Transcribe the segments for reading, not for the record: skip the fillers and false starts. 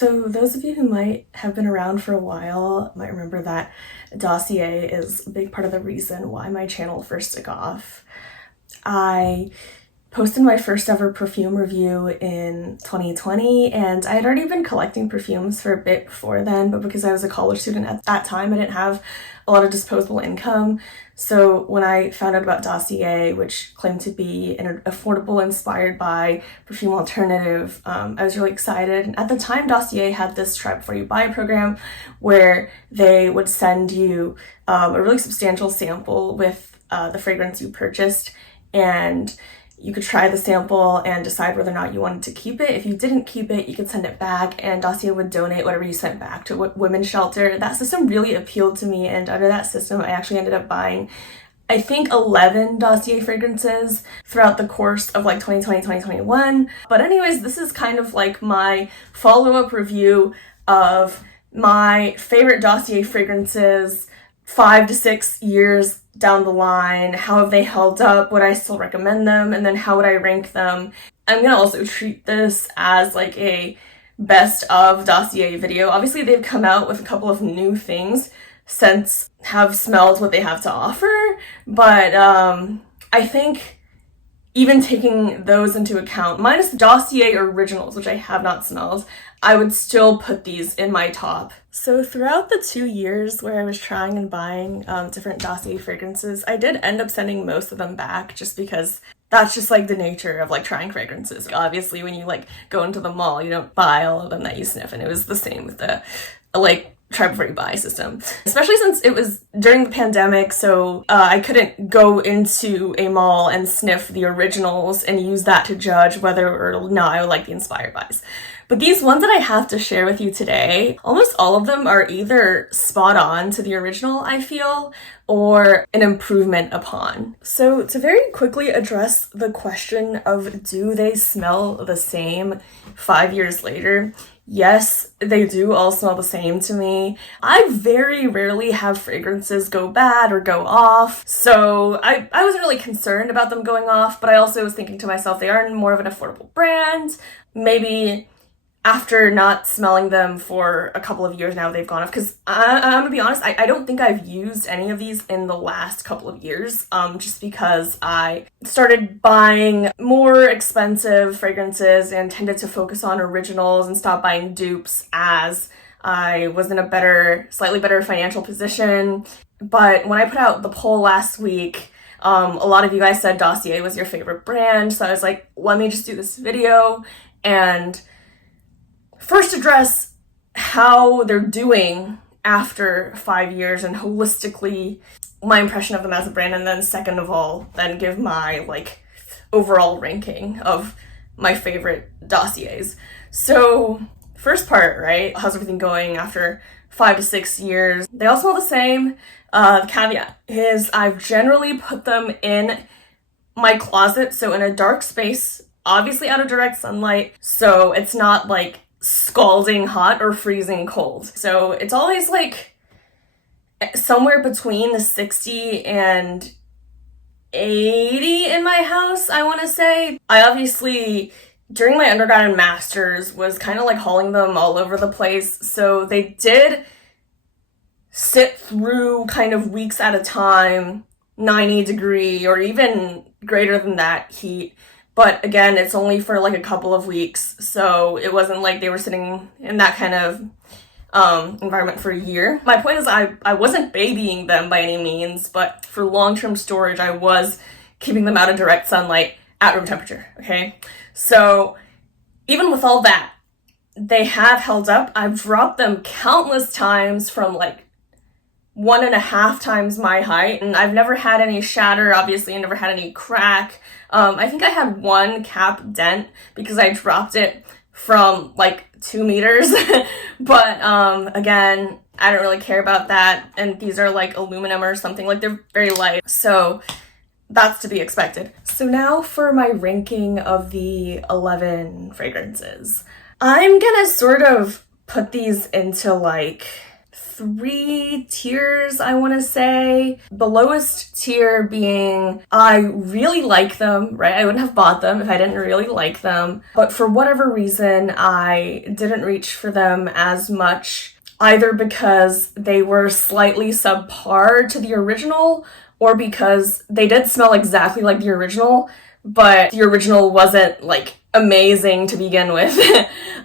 So those of you who might have been around for a while might remember that Dossier is a big part of the reason why my channel first took off. I posted my first ever perfume review in 2020, and I had already been collecting perfumes for a bit before then, but because I was a college student at that time, I didn't have a lot of disposable income. So when I found out about Dossier, which claimed to be an affordable, inspired by perfume alternative, I was really excited. And at the time, Dossier had this try before you buy program where they would send you a really substantial sample with the fragrance you purchased, and you could try the sample and decide whether or not you wanted to keep it. If you didn't keep it, you could send it back, and Dossier would donate whatever you sent back to a women's shelter. That system really appealed to me, and under that system, I actually ended up buying, I think, 11 Dossier fragrances throughout the course of like 2020, 2021. But anyways, this is kind of like my follow-up review of my favorite Dossier fragrances 5 to 6 years down the line. How have they held up? Would I still recommend them? And then how would I rank them? I'm gonna also treat this as like a best of Dossier video. Obviously, they've come out with a couple of new things since have smelled what they have to offer, but I think even taking those into account, minus the Dossier originals, which I have not smelled, I would still put these in my top. So throughout the 2 years where I was trying and buying different Dossier fragrances, I did end up sending most of them back just because that's just like the nature of like trying fragrances. Obviously, when you like go into the mall, you don't buy all of them that you sniff, and it was the same with the like try before you buy system, especially since it was during the pandemic, so I couldn't go into a mall and sniff the originals and use that to judge whether or not I would like the inspired buys. But these ones that I have to share with you today, almost all of them are either spot on to the original, I feel, or an improvement upon. So to very quickly address the question of do they smell the same 5 years later? Yes, they do all smell the same to me. I very rarely have fragrances go bad or go off, so I wasn't really concerned about them going off, but I also was thinking to myself, they are more of an affordable brand. Maybe after not smelling them for a couple of years now, they've gone off, because I'm gonna be honest, I don't think I've used any of these in the last couple of years, just because I started buying more expensive fragrances and tended to focus on originals and stop buying dupes as I was in a slightly better financial position. But when I put out the poll last week, a lot of you guys said Dossier was your favorite brand, so I was like, let me just do this video and first address how they're doing after 5 years and holistically my impression of them as a brand, and then second of all, then give my like overall ranking of my favorite Dossiers. So first part, right? How's everything going after 5 to 6 years? They all smell the same. The caveat is I've generally put them in my closet, so in a dark space, obviously out of direct sunlight, so it's not like scalding hot or freezing cold. So it's always like somewhere between the 60 and 80 in my house, I want to say. I obviously, during my undergrad and master's, was kind of like hauling them all over the place, so they did sit through kind of weeks at a time, 90-degree or even greater than that heat. But again, it's only for like a couple of weeks, so it wasn't like they were sitting in that kind of environment for a year. My point is I wasn't babying them by any means, but for long-term storage, I was keeping them out of direct sunlight at room temperature, okay? So even with all that, they have held up. I've dropped them countless times from like 1.5 times my height, and I've never had any shatter, obviously. I never had any crack. I think I had one cap dent because I dropped it from like 2 meters, but again, I don't really care about that, and these are like aluminum or something, like they're very light, so that's to be expected. So now for my ranking of the 11 fragrances. I'm gonna sort of put these into like 3 tiers, I want to say. The lowest tier being I really like them, right? I wouldn't have bought them if I didn't really like them, but for whatever reason, I didn't reach for them as much, either because they were slightly subpar to the original or because they did smell exactly like the original, but the original wasn't like amazing to begin with.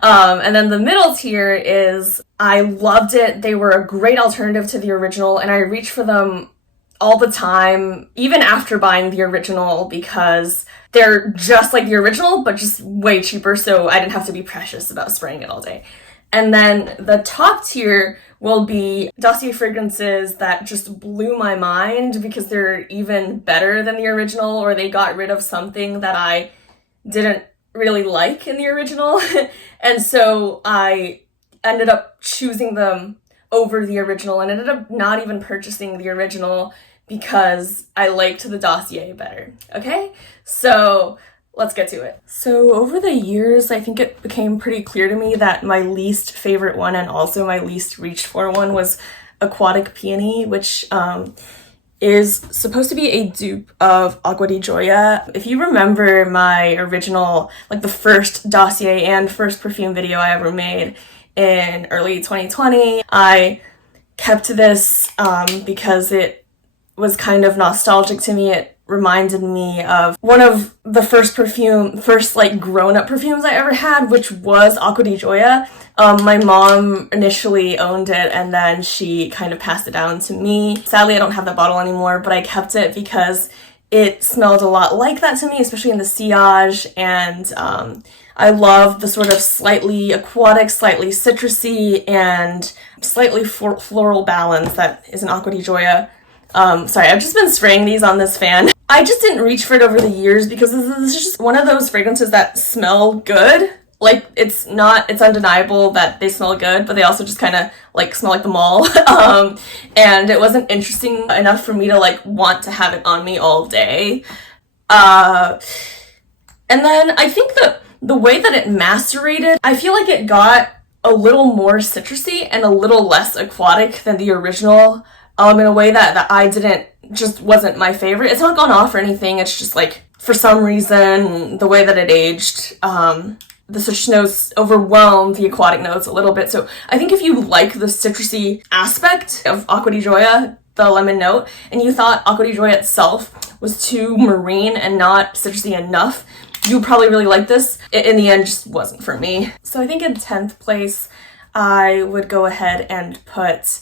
And then the middle tier is I loved it. They were a great alternative to the original, and I reach for them all the time, even after buying the original, because they're just like the original, but just way cheaper, so I didn't have to be precious about spraying it all day. And then the top tier will be Dossier fragrances that just blew my mind because they're even better than the original, or they got rid of something that I didn't really like in the original. And so I ended up choosing them over the original and ended up not even purchasing the original because I liked the Dossier better. Okay? So let's get to it. So over the years, I think it became pretty clear to me that my least favorite one and also my least reached for one was Aquatic Peony, which is supposed to be a dupe of Acqua di Gioia. If you remember my original, like the first Dossier and first perfume video I ever made in early 2020, I kept this because it was kind of nostalgic to me. It reminded me of one of the first like grown-up perfumes I ever had, which was Acqua di Gioia. My mom initially owned it and then she kind of passed it down to me. Sadly, I don't have that bottle anymore, but I kept it because it smelled a lot like that to me, especially in the sillage, and I love the sort of slightly aquatic, slightly citrusy, and slightly floral balance that is in Acqua di Gioia. Sorry, I've just been spraying these on this fan. I just didn't reach for it over the years because this is just one of those fragrances that smell good. Like, it's undeniable that they smell good, but they also just kind of like smell like the mall. And it wasn't interesting enough for me to like want to have it on me all day. And then I think that the way that it macerated, I feel like it got a little more citrusy and a little less aquatic than the original, in a way that I just wasn't my favorite. It's not gone off or anything, it's just like, for some reason, the way that it aged, the citrus notes overwhelmed the aquatic notes a little bit. So I think if you like the citrusy aspect of Acqua di Gioia, the lemon note, and you thought Acqua di Gioia itself was too marine and not citrusy enough, you probably really like this. It, in the end, just wasn't for me. So I think in 10th place, I would go ahead and put,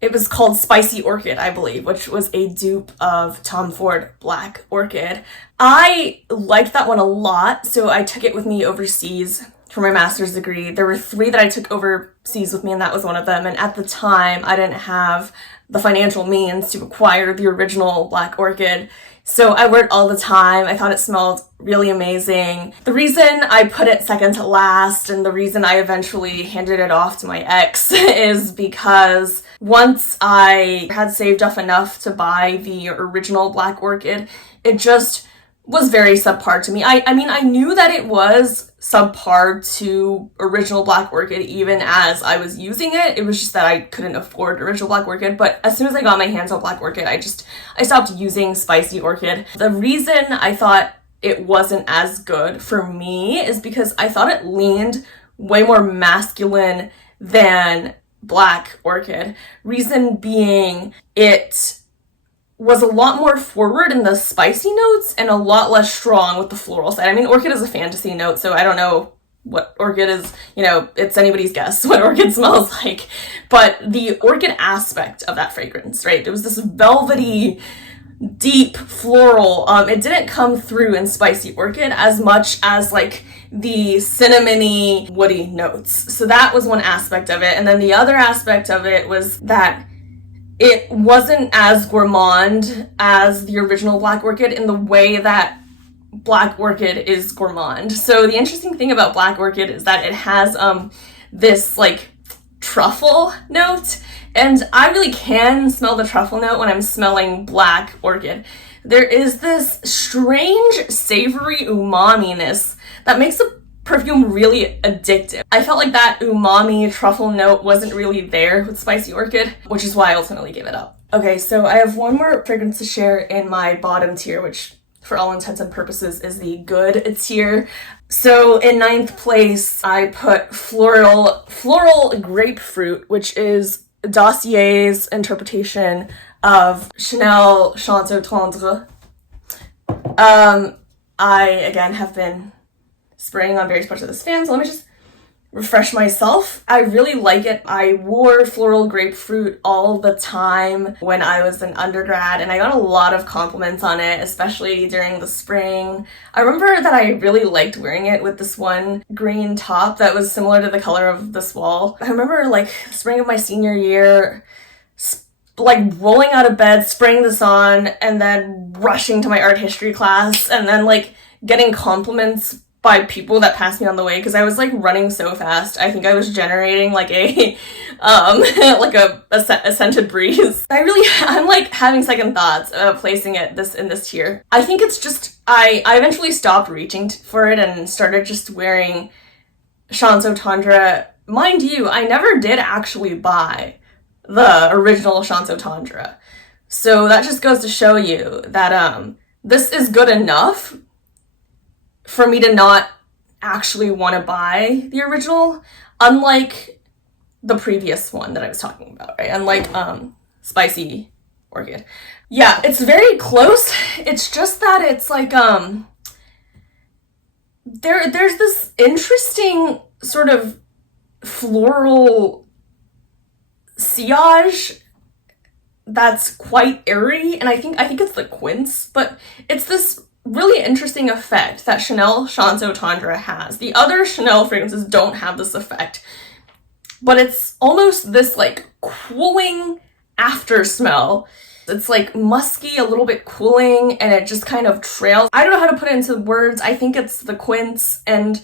it was called Spicy Orchid, I believe, which was a dupe of Tom Ford Black Orchid. I liked that one a lot, so I took it with me overseas for my master's degree. There were 3 that I took overseas with me, and that was one of them. And at the time, I didn't have the financial means to acquire the original Black Orchid, so I wore it all the time. I thought it smelled really amazing. The reason I put it second to last and the reason I eventually handed it off to my ex is because once I had saved up enough to buy the original Black Orchid, it just was very subpar to me. I mean, I knew that it was subpar to original Black Orchid even as I was using it. It was just that I couldn't afford original Black Orchid. But as soon as I got my hands on Black Orchid, I stopped using Spicy Orchid. The reason I thought it wasn't as good for me is because I thought it leaned way more masculine than Black Orchid. Reason being, it was a lot more forward in the spicy notes and a lot less strong with the floral side. I mean, orchid is a fantasy note, so I don't know what orchid is, it's anybody's guess what orchid smells like. But the orchid aspect of that fragrance, right? It was this velvety, deep floral. It didn't come through in Spicy Orchid as much as like the cinnamony, woody notes. So that was one aspect of it. And then the other aspect of it was that it wasn't as gourmand as the original Black Orchid in the way that Black Orchid is gourmand. So the interesting thing about Black Orchid is that it has this like truffle note, and I really can smell the truffle note when I'm smelling Black Orchid. There is this strange savory umami-ness that makes a perfume really addictive. I felt like that umami truffle note wasn't really there with Spicy Orchid, which is why I ultimately gave it up. Okay, so I have one more fragrance to share in my bottom tier, which for all intents and purposes is the good tier. So in 9th place, I put floral grapefruit, which is Dossier's interpretation of Chanel Chance Eau Tendre. I, again, have been spraying on various parts of this fan, so let me just refresh myself. I really like it. I wore floral grapefruit all the time when I was an undergrad, and I got a lot of compliments on it, especially during the spring. I remember that I really liked wearing it with this one green top that was similar to the color of this wall. I remember like spring of my senior year, like rolling out of bed, spraying this on, and then rushing to my art history class, and then like getting compliments by people that passed me on the way because I was like running so fast. I think I was generating like a like a scented breeze. I'm like having second thoughts of placing it in this tier. I think it's just I eventually stopped reaching for it and started just wearing Chance Eau Tendre. Mind you, I never did actually buy the original Chance Eau Tendre. So that just goes to show you that this is good enough for me to not actually want to buy the original, unlike the previous one that I was talking about, right? Unlike Spicy Orchid. Yeah, it's very close. It's just that it's like there's this interesting sort of floral sillage that's quite airy, and I think it's the quince, but it's this really interesting effect that Chanel Chance Eau Tendre has. The other Chanel fragrances don't have this effect, but it's almost this like cooling after smell. It's like musky, a little bit cooling, and it just kind of trails. I don't know how to put it into words. I think it's the quince, and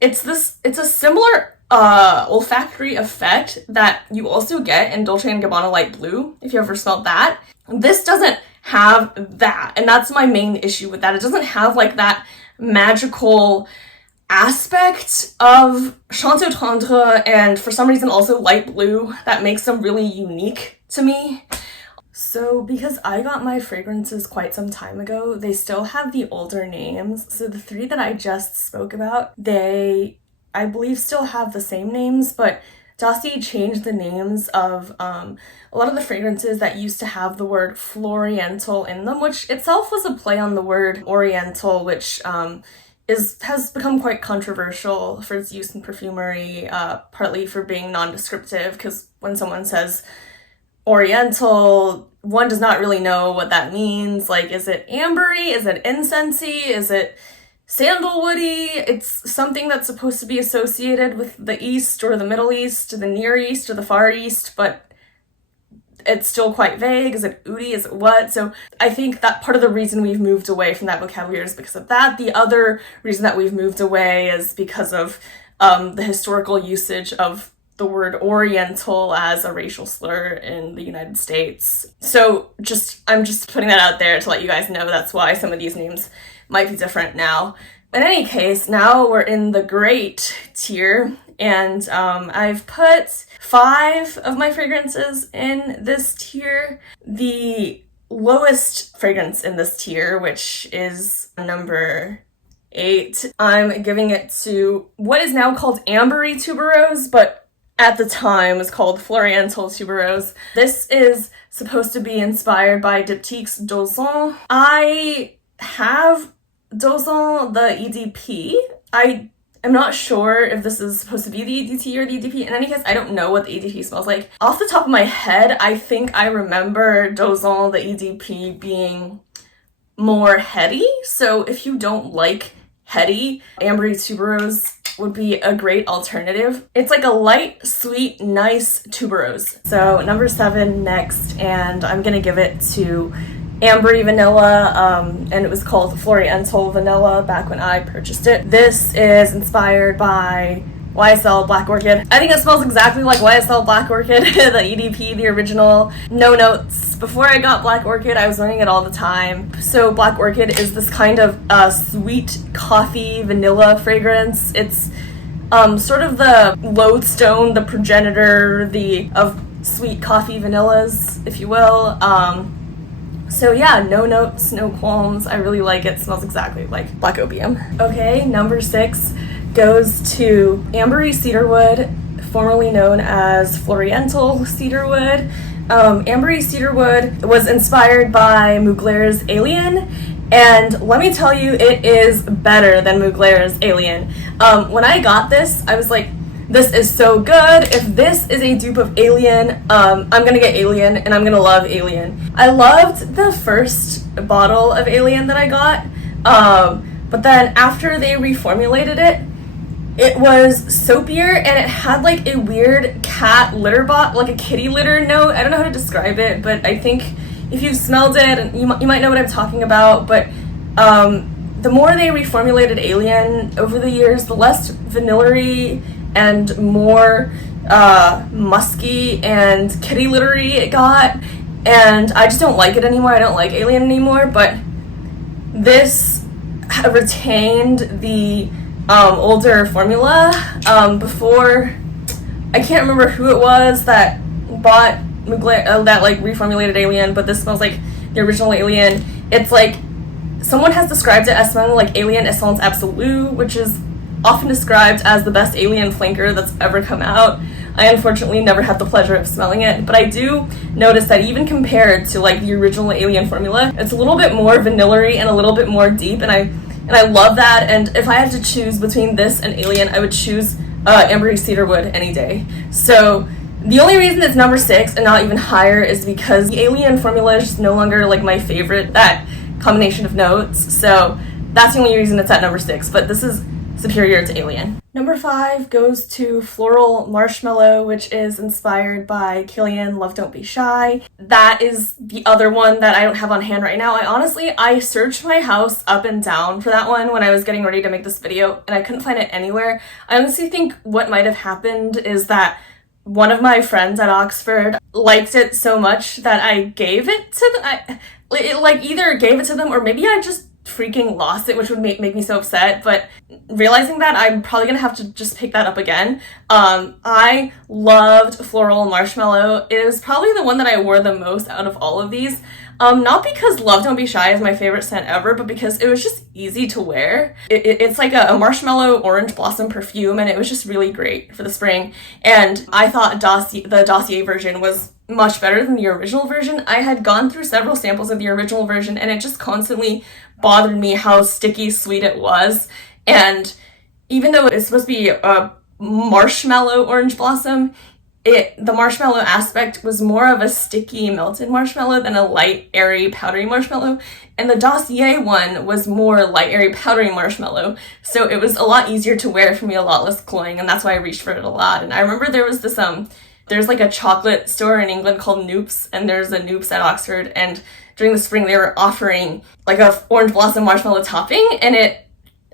it's a similar olfactory effect that you also get in Dolce & Gabbana Light Blue, if you ever smelled that. This doesn't have that, and that's my main issue with that. It doesn't have like that magical aspect of Chance Eau Tendre, and for some reason also Light Blue, that makes them really unique to me. So because I got my fragrances quite some time ago, they still have the older names. So the 3 that I just spoke about, they, I believe, still have the same names, but Dossier changed the names of a lot of the fragrances that used to have the word floriental in them, which itself was a play on the word oriental, which has become quite controversial for its use in perfumery, partly for being non-descriptive, because when someone says oriental, one does not really know what that means. Like, is it ambery? Is it incensey? Is it sandalwoody? It's something that's supposed to be associated with the East or the Middle East, the Near East or the Far East, but it's still quite vague. Is it oudi? Is it what? So I think that part of the reason we've moved away from that vocabulary is because of that. The other reason that we've moved away is because of the historical usage of the word oriental as a racial slur in the United States. So I'm just putting that out there to let you guys know that's why some of these names might be different now. In any case, now we're in the great tier, and I've put 5 of my fragrances in this tier. The lowest fragrance in this tier, which is number 8, I'm giving it to what is now called ambery tuberose, but at the time was called floriental tuberose. This is supposed to be inspired by Diptyque Do Son. I have Do Son, the EDP. I am not sure if this is supposed to be the EDT or the EDP. In any case, I don't know what the EDP smells like. Off the top of my head, I think I remember Do Son, the EDP, being more heady. So if you don't like heady, ambery tuberose would be a great alternative. It's like a light, sweet, nice tuberose. So number 7 next, and I'm gonna give it to ambery vanilla, and it was called Floriental Vanilla back when I purchased it. This is inspired by YSL Black Orchid. I think it smells exactly like YSL Black Orchid, the EDP, the original, no notes. Before I got Black Orchid, I was wearing it all the time. So Black Orchid is this kind of sweet coffee vanilla fragrance. It's sort of the lodestone, the progenitor, of sweet coffee vanillas, if you will. So yeah, no notes, no qualms. I really like it. It smells exactly like Black Opium. Okay, number 6 goes to Ambery Cedarwood, formerly known as Floriental Cedarwood. Ambery Cedarwood was inspired by Mugler's Alien, and let me tell you, it is better than Mugler's Alien. When I got this, I was like, this is so good. If this is a dupe of Alien, I'm gonna get Alien, and I'm gonna love Alien. I loved the first bottle of Alien that I got, but then after they reformulated it, it was soapier, and it had like a weird cat litter box, like a kitty litter note. I don't know how to describe it, but I think if you've smelled it, you might know what I'm talking about. But the more they reformulated Alien over the years, the less vanilla-y and more musky and kitty littery it got, and I just don't like it anymore. I don't like Alien anymore, but this retained the older formula. Before, I can't remember who it was that bought Mugler, that like reformulated Alien, but this smells like the original Alien. It's like someone has described it as smelling like Alien Essence Absolue, which is often described as the best Alien flanker that's ever come out. I unfortunately never had the pleasure of smelling it, but I do notice that even compared to like the original Alien formula, it's a little bit more vanilla-y and a little bit more deep, and I love that. And if I had to choose between this and Alien, I would choose Ambery Cedarwood any day. So the only reason it's number 6 and not even higher is because the Alien formula is just no longer like my favorite, that combination of notes. So that's the only reason it's at number 6, but this is superior to Alien. Number 5 goes to Floral Marshmallow, which is inspired by Killian Love Don't Be Shy. That is the other one that I don't have on hand right now. I searched my house up and down for that one when I was getting ready to make this video, and I couldn't find it anywhere. I honestly think what might have happened is that one of my friends at Oxford liked it so much that I gave it to them. Either gave it to them or maybe I just freaking lost it, which would make me so upset. But realizing that, I'm probably gonna have to just pick that up again. I loved Floral Marshmallow. It was probably the one that I wore the most out of all of these. Not because Love Don't Be Shy is my favorite scent ever, but because it was just easy to wear. It's like a marshmallow orange blossom perfume, and it was just really great for the spring. And I thought the Dossier version was much better than the original version. I had gone through several samples of the original version, and it just constantly bothered me how sticky sweet it was. And even though it's supposed to be a marshmallow orange blossom, the marshmallow aspect was more of a sticky melted marshmallow than a light, airy, powdery marshmallow. And the Dossier one was more light, airy, powdery marshmallow. So it was a lot easier to wear for me, a lot less cloying, and that's why I reached for it a lot. And I remember there was this, there's like a chocolate store in England called Noops, and there's a Noops at Oxford, and during the spring they were offering like a orange blossom marshmallow topping, and it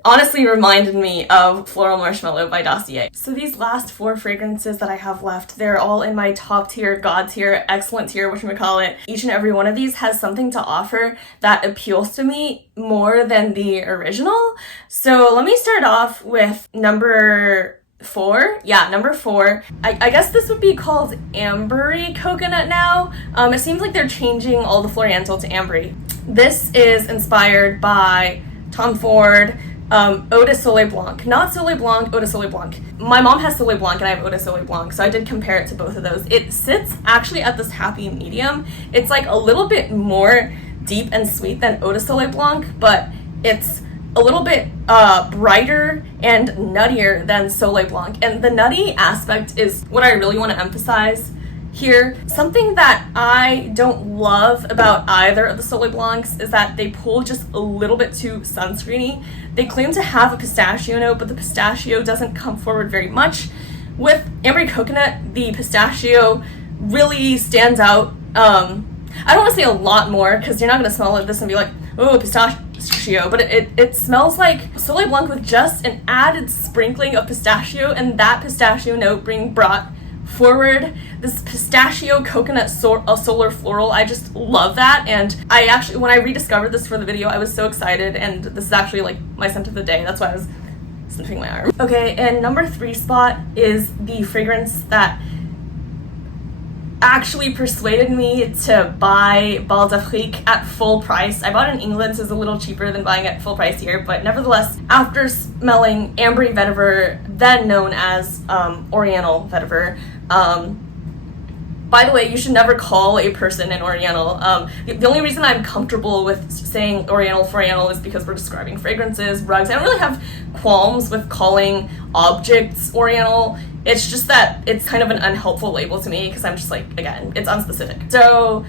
honestly reminded me of Floral Marshmallow by Dossier. So these last 4 fragrances that I have left, they're all in my top tier, god tier, excellent tier, whatchamacallit. Each and every one of these has something to offer that appeals to me more than the original. So let me start off with number 4. Yeah, number 4. I guess this would be called Ambery Coconut now. It seems like they're changing all the Floriental to Ambery. This is inspired by Tom Ford, Eau de Soleil Blanc. Not Soleil Blanc, Eau de Soleil Blanc. My mom has Soleil Blanc and I have Eau de Soleil Blanc, so I did compare it to both of those. It sits actually at this happy medium. It's like a little bit more deep and sweet than Eau de Soleil Blanc, but it's a little bit brighter and nuttier than Soleil Blanc. And the nutty aspect is what I really want to emphasize here. Something that I don't love about either of the Soleil Blancs is that they pull just a little bit too sunscreeny. They claim to have a pistachio note, but the pistachio doesn't come forward very much. With Ambery Coconut, the pistachio really stands out. I don't want to say a lot more because you're not going to smell this and be like, oh, pistachio, but it smells like Soleil Blanc with just an added sprinkling of pistachio, and that pistachio note brought forward this pistachio coconut solar floral. I just love that, and I actually, when I rediscovered this for the video, I was so excited, and this is actually like my scent of the day. That's why I was sniffing my arm. Okay, and number 3 spot is the fragrance that actually persuaded me to buy Bal d'Afrique at full price. I bought it in England, so it's a little cheaper than buying it at full price here, but nevertheless, after smelling Ambery vetiver, then known as Oriental vetiver, by the way, you should never call a person an Oriental. The only reason I'm comfortable with saying Oriental for Oriental is because we're describing fragrances, rugs. I don't really have qualms with calling objects Oriental. It's just that it's kind of an unhelpful label to me because I'm just like, again, it's unspecific. So,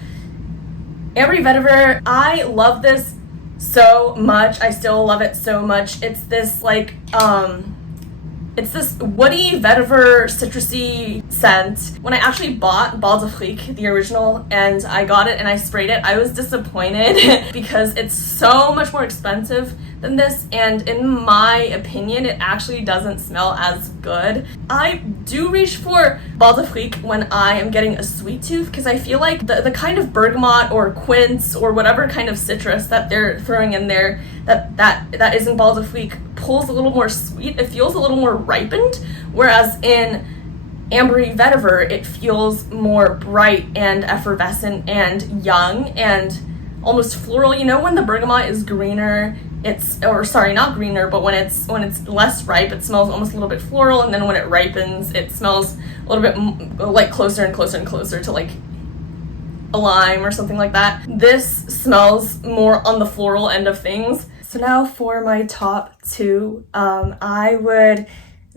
Ambery vetiver, I love this so much. I still love it so much. It's this like, it's this woody vetiver citrusy scent. When I actually bought Bal d'Afrique, the original, and I got it and I sprayed it, I was disappointed because it's so much more expensive than this, and in my opinion, it actually doesn't smell as good. I do reach for Bal d'Afrique when I am getting a sweet tooth because I feel like the kind of bergamot or quince or whatever kind of citrus that they're throwing in there that is in Bal d'Afrique pulls a little more sweet. It feels a little more ripened, whereas in Ambery vetiver, it feels more bright and effervescent and young and almost floral. You know when the bergamot is greener, not greener, but when it's less ripe, it smells almost a little bit floral, and then when it ripens, it smells a little bit like closer and closer and closer to like a lime or something like that. This smells more on the floral end of things. So now for my top 2, I would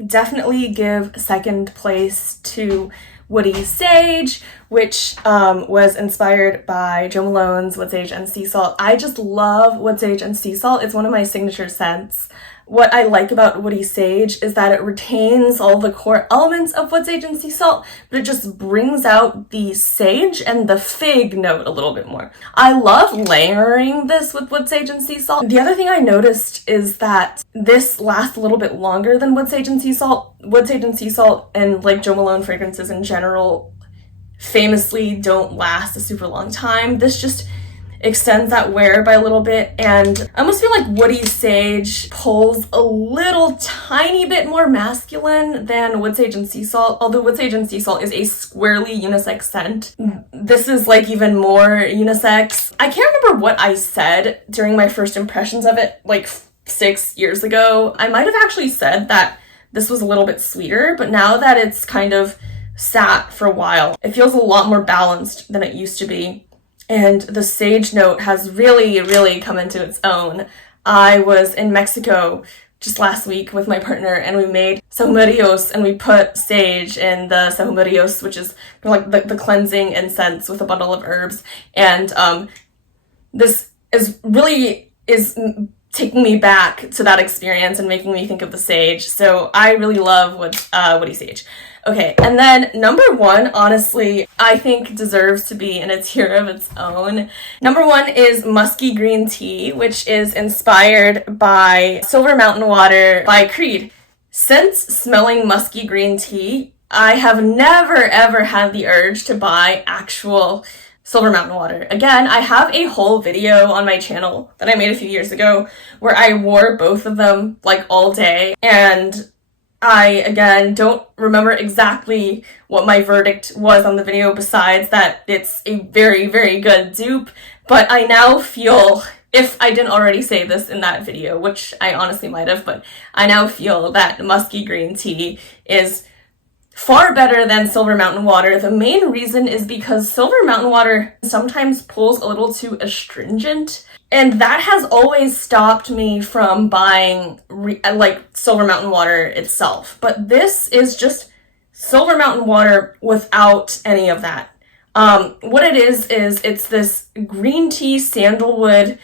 definitely give second place to Woody Sage, which was inspired by Jo Malone's Wood Sage and Sea Salt. I just love Wood Sage and Sea Salt. It's one of my signature scents. What I like about Woody Sage is that it retains all the core elements of Wood Sage and Sea Salt, but it just brings out the sage and the fig note a little bit more. I love layering this with Wood Sage and Sea Salt. The other thing I noticed is that this lasts a little bit longer than Wood Sage and Sea Salt. Wood Sage and Sea Salt and like Jo Malone fragrances in general famously don't last a super long time. This just extends that wear by a little bit, and I almost feel like Woody Sage pulls a little tiny bit more masculine than Wood Sage and Sea Salt, although Wood Sage and Sea Salt is a squarely unisex scent. This is like even more unisex. I can't remember what I said during my first impressions of it like 6 years ago. I might have actually said that this was a little bit sweeter, but now that it's kind of sat for a while, it feels a lot more balanced than it used to be. And the sage note has really, really come into its own. I was in Mexico just last week with my partner, and we made sahumerios, and we put sage in the sahumerios, which is like the cleansing incense with a bundle of herbs. And this is taking me back to that experience and making me think of the sage. So I really love Woody Sage. Okay, and then number 1, honestly, I think deserves to be in a tier of its own. Number 1 is Musky Green Tea, which is inspired by Silver Mountain Water by Creed. Since smelling musky green tea, I have never ever had the urge to buy actual Silver Mountain Water. Again, I have a whole video on my channel that I made a few years ago where I wore both of them like all day, and I, again, don't remember exactly what my verdict was on the video besides that it's a very, very good dupe, but I now feel, if I didn't already say this in that video, which I honestly might have, but I now feel that musky green tea is far better than Silver Mountain Water. The main reason is because Silver Mountain Water sometimes pulls a little too astringent, and that has always stopped me from buying like Silver Mountain Water itself. But this is just Silver Mountain Water without any of that. What it is it's this green tea, sandalwood,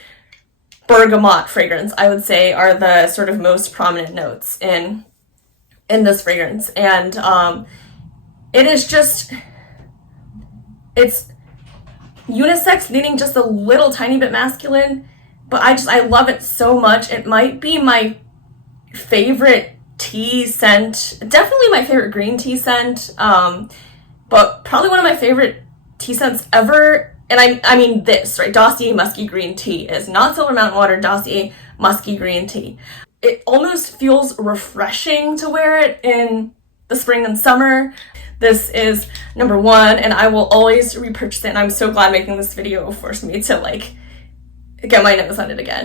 bergamot fragrance, I would say, are the sort of most prominent notes in this fragrance. And it is just, it's unisex, leaning just a little tiny bit masculine, but I love it so much. It might be my favorite tea scent, definitely my favorite green tea scent, but probably one of my favorite tea scents ever. And I mean this, right? Dossier Musky Green Tea is not Silver Mountain Water, Dossier Musky Green Tea. It almost feels refreshing to wear it in the spring and summer. This is number one, and I will always repurchase it, and I'm so glad making this video forced me to like get my nose on it again.